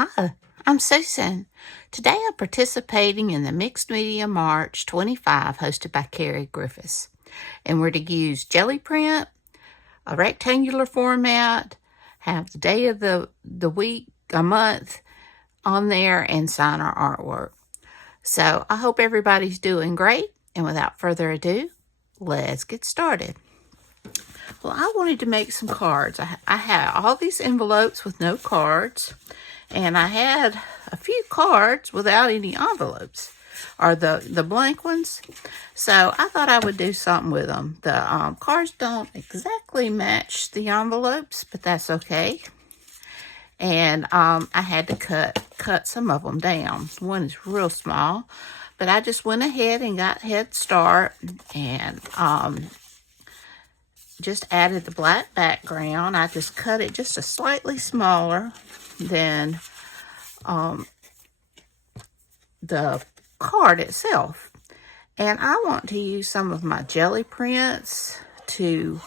Hi, I'm Susan. Today I'm participating in the Mixed Media March 25 hosted by Carrie Griffiths. And we're to use jelly print, a rectangular format, have the day of the week, a month on there, and sign our artwork. So I hope everybody's doing great. And without further ado, let's get started. Well, I wanted to make some cards. I had all these envelopes with no cards. And I had a few cards without any envelopes, or the blank ones. So I thought I would do something with them. The cards don't exactly match the envelopes, but that's okay. And I had to cut some of them down. One is real small, but I just went ahead and got head start and just added the black background. I just cut it just a slightly smaller than the card itself. And I want to use some of my jelly prints to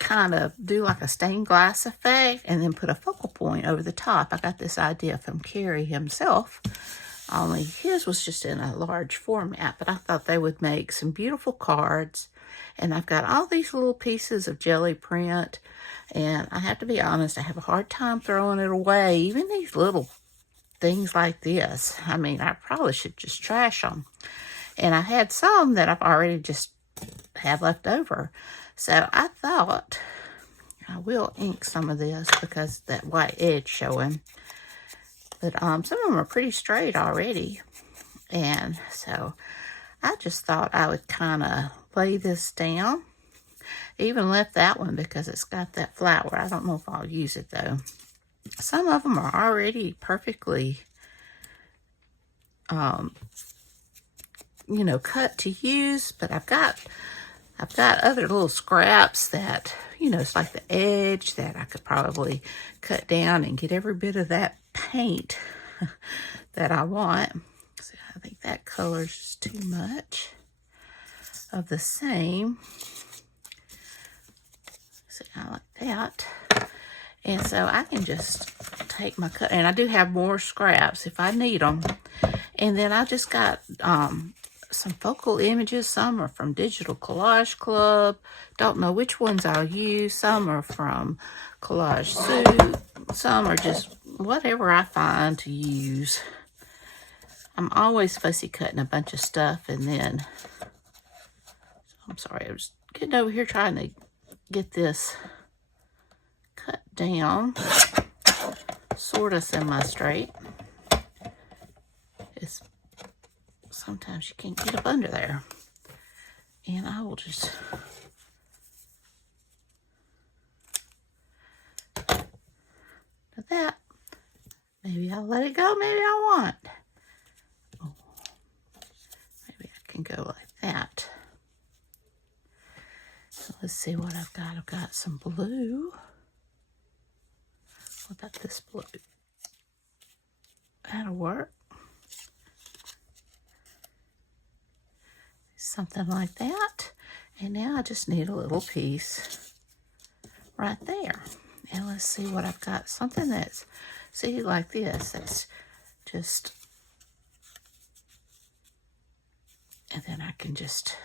kind of do like a stained glass effect and then put a focal point over the top. I got this idea from Carrie himself, only his was just in a large format, but I thought they would make some beautiful cards. And I've got all these little pieces of jelly print, and I have to be honest, I have a hard time throwing it away. Even these little things like this. I mean, I probably should just trash them. And I had some that I've already just had left over. So I thought I will ink some of this because that white edge showing. But some of them are pretty straight already. And so I just thought I would kind of lay this down. Even left that one because it's got that flower. I don't know if I'll use it though. Some of them are already perfectly, cut to use, but I've got other little scraps that, it's like the edge that I could probably cut down and get every bit of that paint that I want. So I think that color's just too much of the same. So I like that. And so I can just take my cut, and I do have more scraps if I need them. And then I just got some focal images. Some are from Digital Collage Club. Don't know which ones I'll use. Some are from Collage Soup. Some are just whatever I find to use. I'm always fussy cutting a bunch of stuff, and then, I'm sorry, I was getting over here trying to get this cut down, sort of semi-straight. It's sometimes you can't get up under there. And I will just do that. Maybe I'll let it go, maybe I won't. Oh, maybe I can go like that. So let's see what I've got. I've got some blue. What about this blue? That'll work. Something like that. And now I just need a little piece right there. And let's see what I've got. Something that's, see, like this. That's just, and then I can just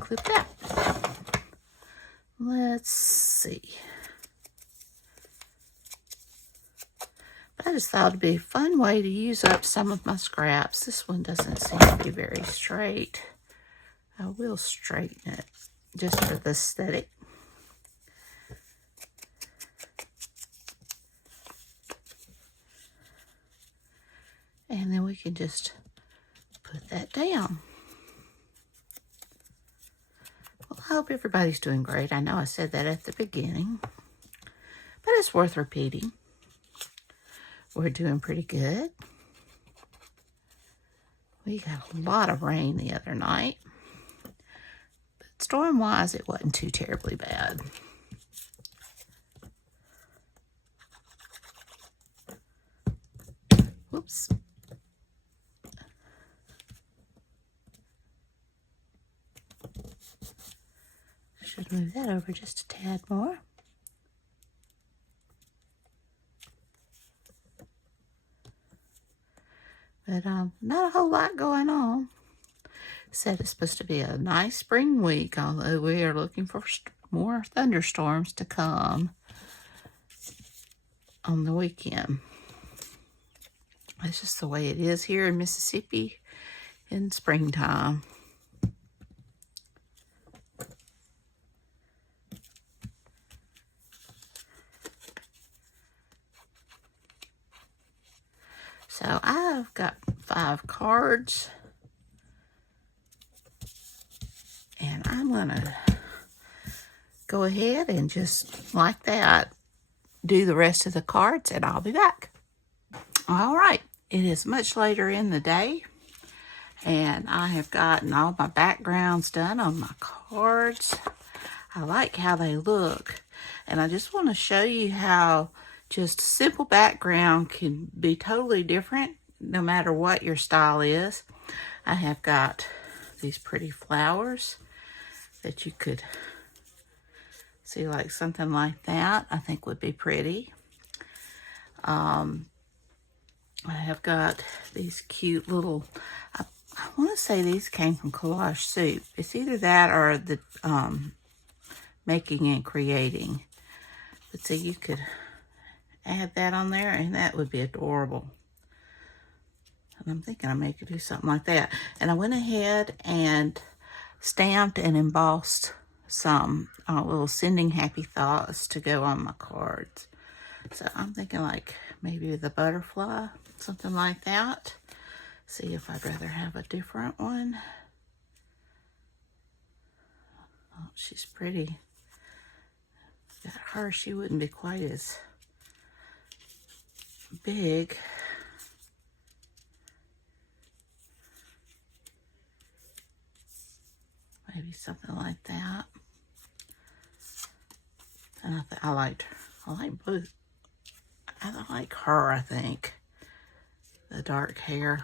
clip that. Let's see. I just thought it'd be a fun way to use up some of my scraps. This one doesn't seem to be very straight. I will straighten it just for the aesthetic. And then we can just put that down. Well, I hope everybody's doing great. I know I said that at the beginning, but it's worth repeating. We're doing pretty good. We got a lot of rain the other night, but storm-wise, it wasn't too terribly bad. Whoops. Should move that over just a tad more. But not a whole lot going on. Said it's supposed to be a nice spring week, although we are looking for more thunderstorms to come on the weekend. It's just the way it is here in Mississippi in springtime. So I've got 5 cards, and I'm gonna go ahead and just like that do the rest of the cards, and I'll be back. All right, it is much later in the day, and I have gotten all my backgrounds done on my cards. I like how they look, and I just want to show you how just simple background can be totally different no matter what your style is. I have got these pretty flowers that you could see, like something like that I think would be pretty. I have got these cute little, I want to say these came from Collage Soup. It's either that or the Making and Creating. But see, you could add that on there, and that would be adorable. And I'm thinking I may could do something like that. And I went ahead and stamped and embossed some little sending happy thoughts to go on my cards. So I'm thinking like maybe the butterfly, something like that. See if I'd rather have a different one. Oh, she's pretty. Got her, she wouldn't be quite as big. Maybe something like that. And I like both. I like her, I think. The dark hair.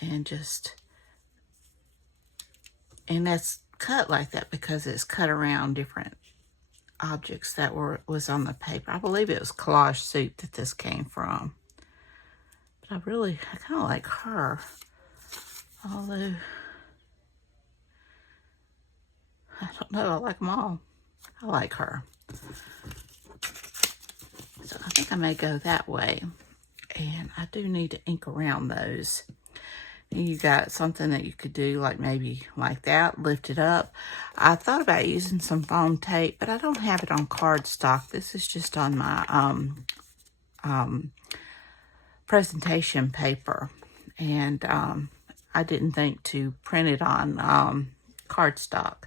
And that's cut like that because it's cut around different objects that was on the paper. I believe it was Collage Soup that this came from. But I kind of like her. Although, I don't know, I like them all. I like her. So I think I may go that way. And I do need to ink around those. And you got something that you could do like maybe like that, lift it up. I thought about using some foam tape, but I don't have it on cardstock. This is just on my presentation paper. And I didn't think to print it on cardstock.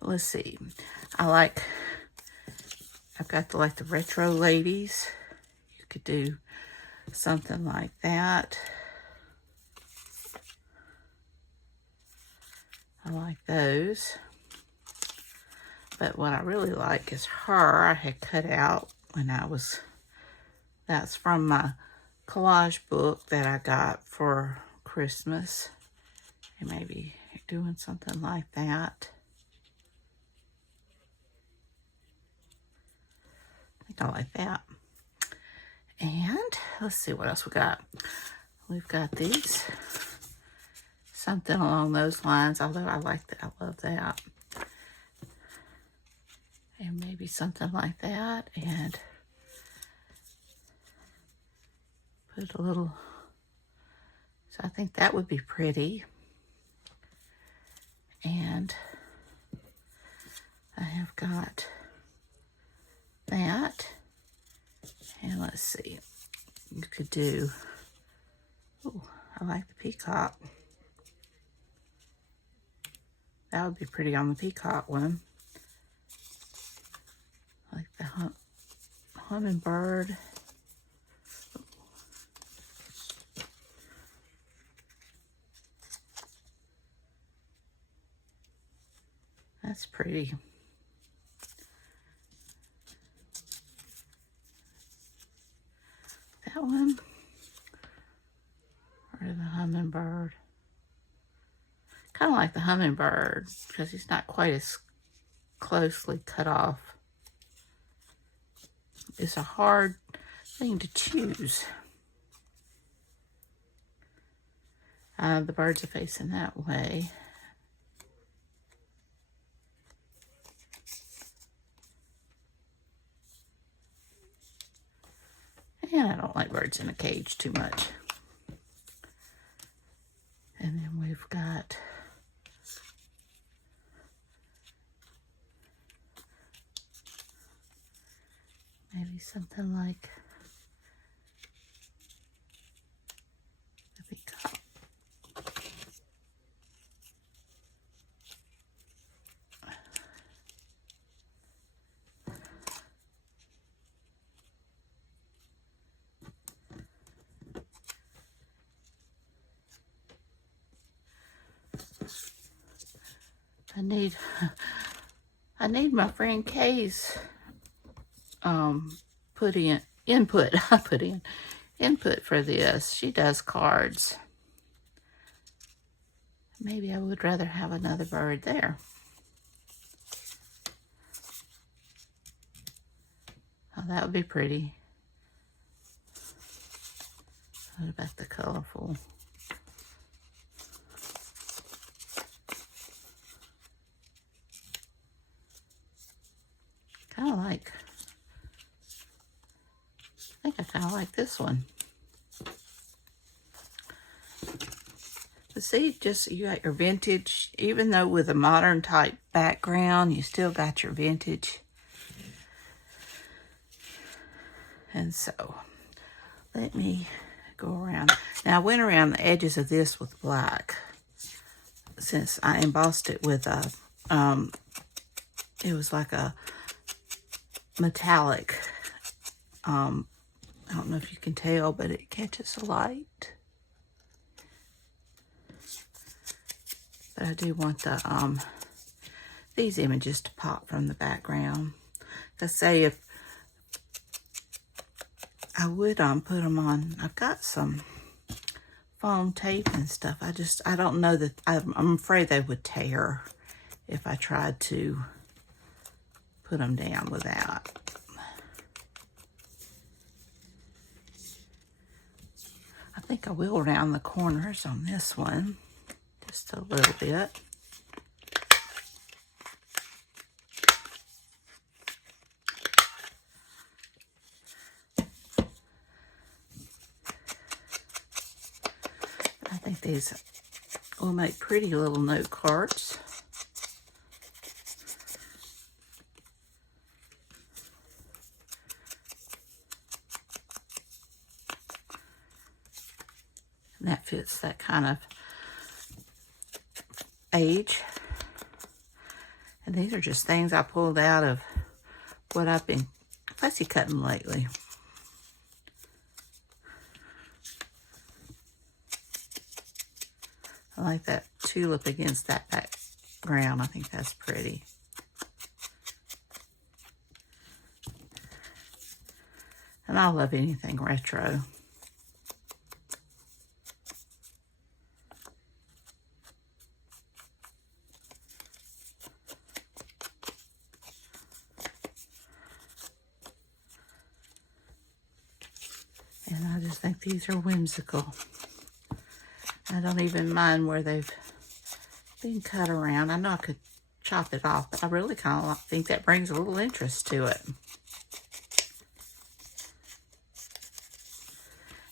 Let's see. I've got the retro ladies. You could do something like that. I like those. But what I really like is her. I had cut out when that's from my collage book that I got for Christmas. And maybe doing something like that. I think I like that. And let's see what else we got. We've got these. Something along those lines, although I like that. I love that. And maybe something like that. And put a little, so I think that would be pretty. And I have got that. And let's see, you could do, oh, I like the peacock. That would be pretty on the peacock one. Like the hummingbird. That's pretty. That one. Or the hummingbird. Kind of like the hummingbird because he's not quite as closely cut off. It's a hard thing to choose. The birds are facing that way. And I don't like birds in a cage too much. And then we've got maybe something like a peacock. I need my friend Kay's input for this. She does cards. Maybe I would rather have another bird there. Oh, that would be pretty. What about the colorful? I think I kind of like this one. But see, just you got your vintage, even though with a modern type background, you still got your vintage. And so, let me go around. Now, I went around the edges of this with black, since I embossed it with a, it was like a metallic, I don't know if you can tell, but it catches the light. But I do want the, these images to pop from the background. Let's say if I would put them on, I've got some foam tape and stuff. I don't know that, I'm afraid they would tear if I tried to put them down without. I think I will round the corners on this one, just a little bit. I think these will make pretty little note cards. And that fits that kind of age. And these are just things I pulled out of what I've been fussy cutting lately. I like that tulip against that background. I think that's pretty. And I love anything retro. And I just think these are whimsical. I don't even mind where they've been cut around. I know I could chop it off, but I really kind of think that brings a little interest to it.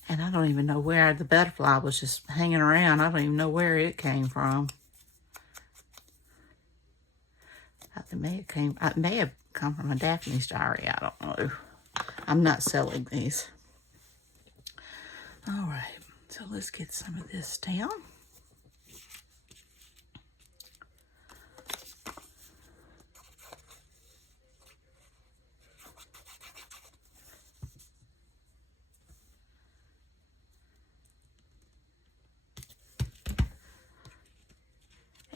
And I don't even know where the butterfly was just hanging around. I don't even know where it came from. It may have come from a Daphne's diary. I don't know. I'm not selling these. All right, so let's get some of this down.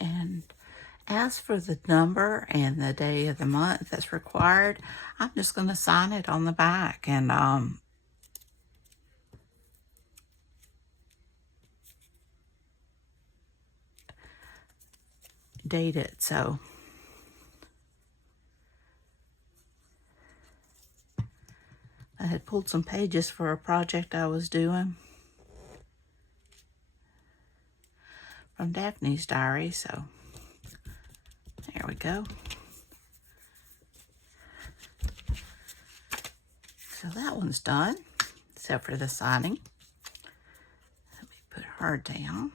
And as for the number and the day of the month that's required, I'm just going to sign it on the back and date it. So I had pulled some pages for a project I was doing. Daphne's diary, so there we go. So that one's done, except for the signing. Let me put her down.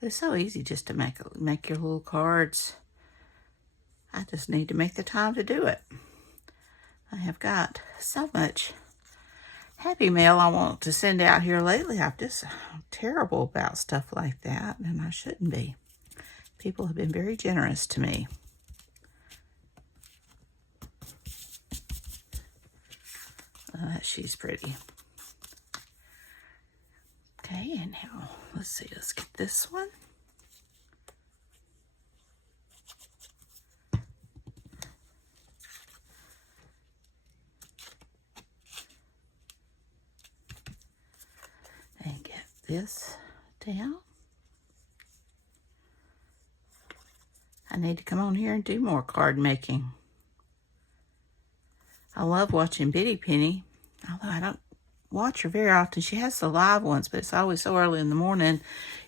It's so easy just to make your little cards. I just need to make the time to do it. I have got so much happy mail I want to send out here lately. I'm terrible about stuff like that, and I shouldn't be. People have been very generous to me. She's pretty. Okay, and now, let's see, let's get this one. And get this down. I need to come on here and do more card making. I love watching Bitty Penny, although I don't watch her very often. She has the live ones, but it's always so early in the morning.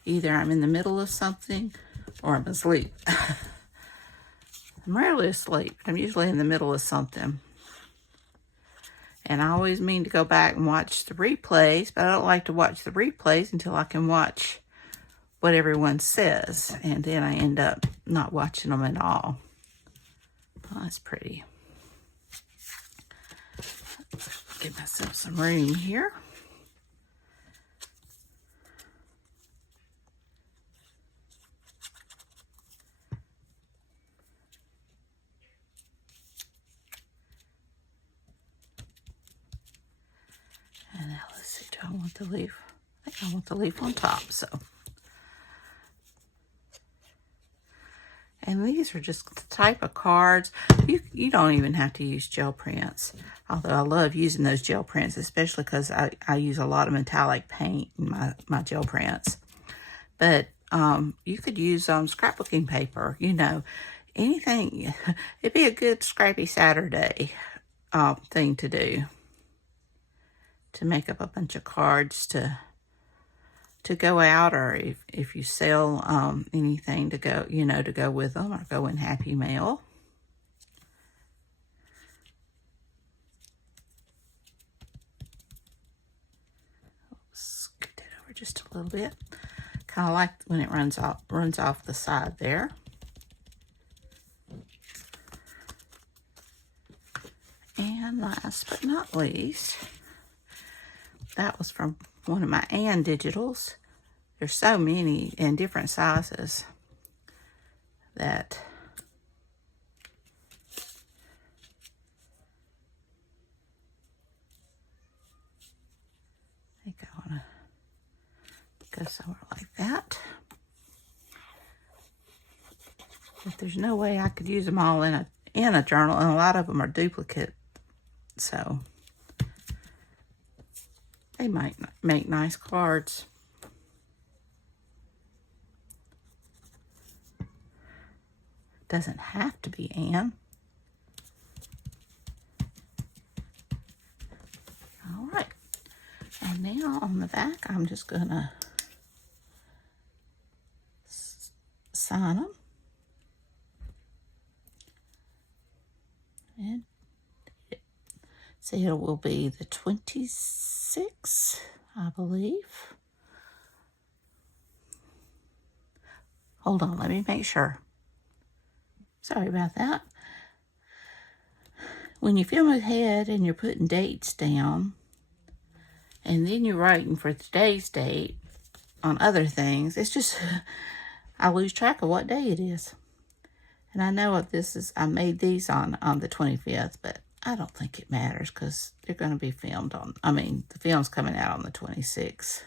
Either I'm in the middle of something or I'm asleep. I'm rarely asleep. I'm usually in the middle of something. And I always mean to go back and watch the replays, but I don't like to watch the replays until I can watch what everyone says. And then I end up not watching them at all. Oh, that's pretty. Give myself some room here. And now let's see, do I want the leaf? I think I want the leaf on top, so. And these are just the type of cards. You don't even have to use gel prints. Although I love using those gel prints, especially because I use a lot of metallic paint in my gel prints. But you could use scrapbooking paper, you know, anything. It'd be a good scrappy Saturday thing to do. To make up a bunch of cards to go out, or if you sell anything to go, you know, to go with them or go in Happy Mail. Scoot that over just a little bit. Kind of like when it runs off the side there. And last but not least, that was from one of my Ann Digitals. There's so many in different sizes that I think I want to go somewhere like that. But there's no way I could use them all in a journal, and a lot of them are duplicate, so they might make nice cards. Doesn't have to be Ann. All right. And now on the back, I'm just going to sign them. And see, it will be the 26th, I believe. Hold on, let me make sure. Sorry about that. When you film ahead and you're putting dates down, and then you're writing for today's date on other things, it's just, I lose track of what day it is. And I know what this is, I made these on the 25th, but I don't think it matters because they're going to be filmed on, the film's coming out on the 26th.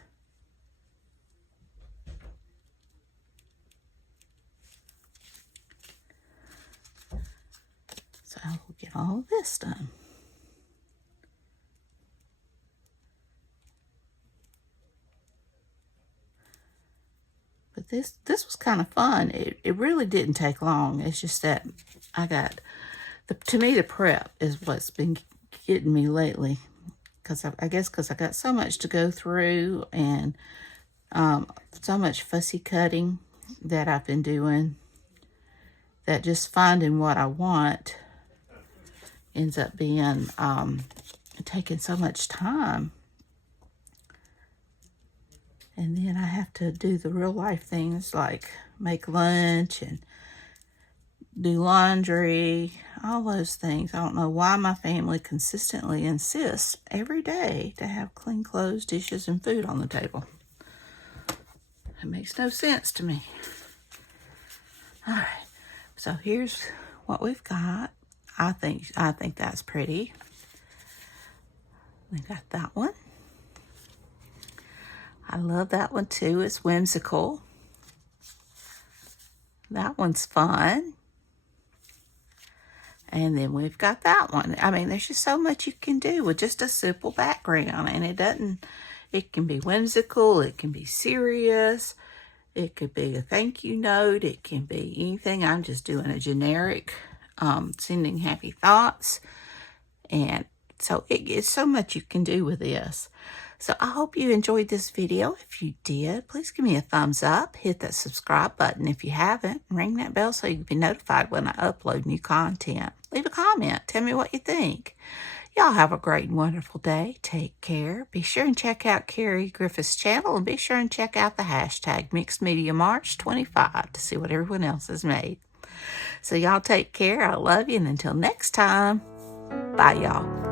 So I will get all of this done. But this was kind of fun. It really didn't take long. It's just that I got, to me, the prep is what's been getting me lately. Because I guess because I got so much to go through and so much fussy cutting that I've been doing, that just finding what I want ends up being taking so much time. And then I have to do the real life things like make lunch and do laundry, all those things. I don't know why my family consistently insists every day to have clean clothes, dishes, and food on the table. It makes no sense to me. All right, so here's what we've got. I think that's pretty. We got that one. I love that one too. It's whimsical. That one's fun. And then we've got that one. I mean, there's just so much you can do with just a simple background. And it can be whimsical. It can be serious. It could be a thank you note. It can be anything. I'm just doing a generic sending happy thoughts. And so it's so much you can do with this. So I hope you enjoyed this video. If you did, please give me a thumbs up. Hit that subscribe button if you haven't. Ring that bell so you can be notified when I upload new content. Leave a comment. Tell me what you think. Y'all have a great and wonderful day. Take care. Be sure and check out Carrie Griffith's channel, and be sure and check out the hashtag Mixed Media March 25 to see what everyone else has made. So y'all take care. I love you, and until next time, bye y'all.